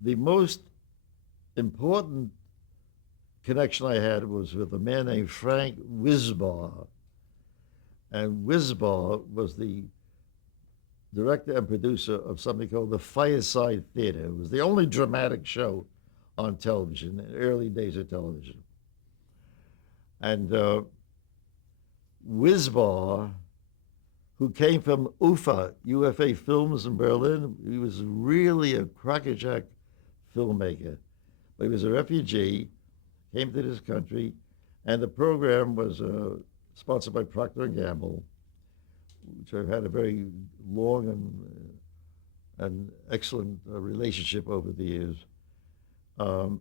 The most important connection I had was with a man named Frank Wisbar. And Wisbar was the director and producer of something called the Fireside Theater. It was the only dramatic show on television in the early days of television. And Wisbar, who came from UFA Films in Berlin, he was really a crackerjack filmmaker. But he was a refugee, came to this country, and the program was sponsored by Procter and Gamble, which I've had a very long and excellent relationship over the years. Um,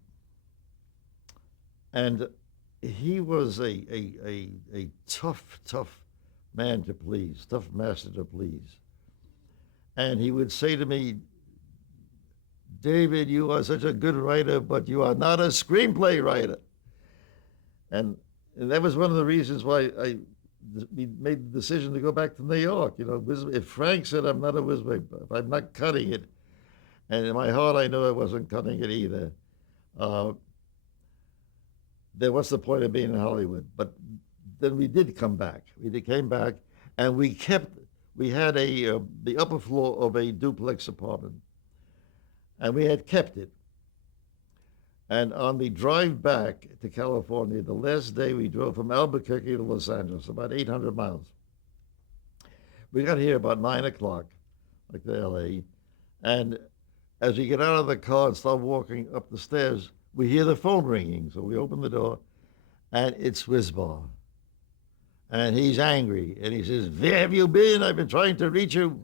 and he was a tough man to please, tough master to please. And he would say to me, David, you are such a good writer, but you are not a screenplay writer. And that was one of the reasons why we made the decision to go back to New York. You know, if Frank said I'm not a whiz, if I'm not cutting it, and in my heart I know I wasn't cutting it either, uh, then what's the point of being in Hollywood? But then we did come back. Came back, and we had the upper floor of a duplex apartment, and we had kept it. And on the drive back to California, the last day we drove from Albuquerque to Los Angeles, about 800 miles. We got here about 9 o'clock, like to LA. And as we get out of the car and start walking up the stairs, we hear the phone ringing. So we open the door, and it's Wisbar. And he's angry. And he says, where have you been? I've been trying to reach you.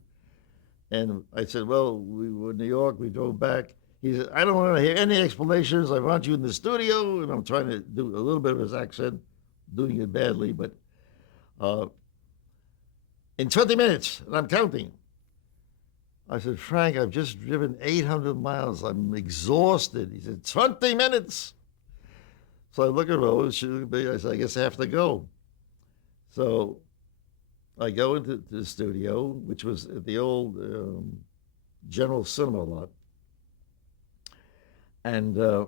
And I said, well, we were in New York. We drove back. He said, I don't want to hear any explanations. I want you in the studio. And I'm trying to do a little bit of his accent, doing it badly, but uh, in 20 minutes, and I'm counting. I said, Frank, I've just driven 800 miles. I'm exhausted. He said, 20 minutes. So I look at Rose. I said, I guess I have to go. So I go into the studio, which was at the old General Cinema lot. And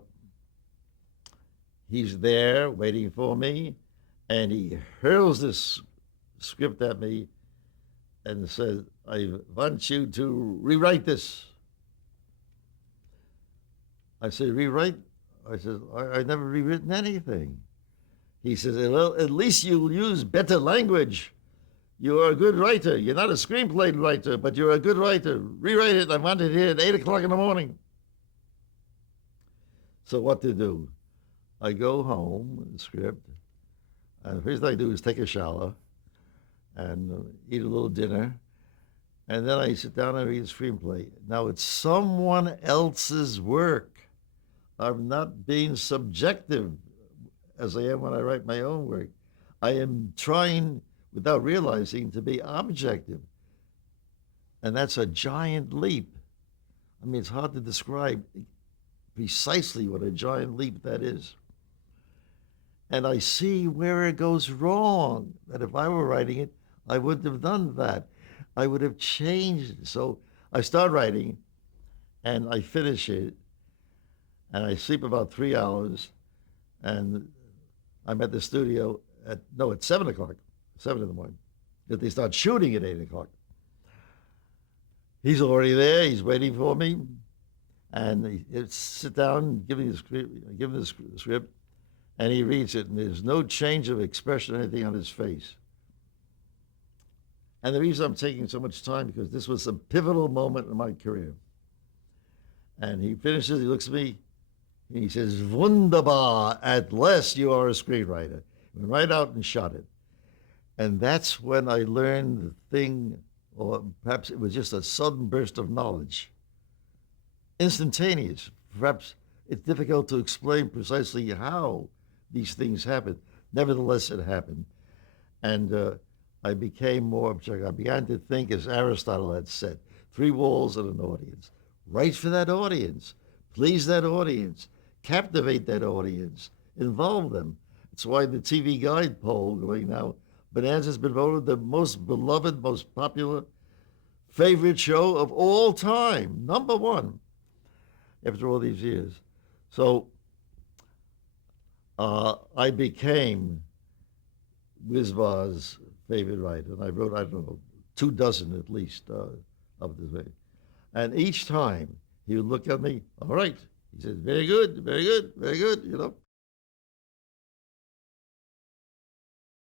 he's there waiting for me, and he hurls this script at me and says, I want you to rewrite this. I said, rewrite? I said, I never rewritten anything. He says, well, at least you'll use better language. You are a good writer. You're not a screenplay writer, but you're a good writer. Rewrite it. I want it here at 8 o'clock in the morning. So what to do? I go home, the script, and the first thing I do is take a shower and eat a little dinner, and then I sit down and read the screenplay. Now it's someone else's work. I'm not being subjective as I am when I write my own work. I am trying, without realizing, to be objective. And that's a giant leap. I mean, it's hard to describe precisely what a giant leap that is. And I see where it goes wrong, that if I were writing it, I wouldn't have done that. I would have changed it. So I start writing, and I finish it, and I sleep about 3 hours, and I'm at the studio at 7 o'clock, 7 in the morning, that they start shooting at 8 o'clock. He's already there, he's waiting for me, and he sit down, give him the script, and he reads it, and there's no change of expression or anything on his face. And the reason I'm taking so much time, because this was a pivotal moment in my career. And he finishes, he looks at me, and he says, Wunderbar, at last you are a screenwriter. Went right out and shot it. And that's when I learned the thing, or perhaps it was just a sudden burst of knowledge. Instantaneous. Perhaps it's difficult to explain precisely how these things happen. Nevertheless, it happened. And I became more objective. I began to think, as Aristotle had said, 3 walls and an audience. Write for that audience. Please that audience. Captivate that audience. Involve them. It's why the TV Guide poll going now, Bonanza's been voted the most beloved, most popular, favorite show of all time, #1. after all these years. So I became Wizbar's favorite writer, and I wrote, I don't know, 2 dozen at least of this way. And each time he would look at me, all right. He said, very good, very good, very good,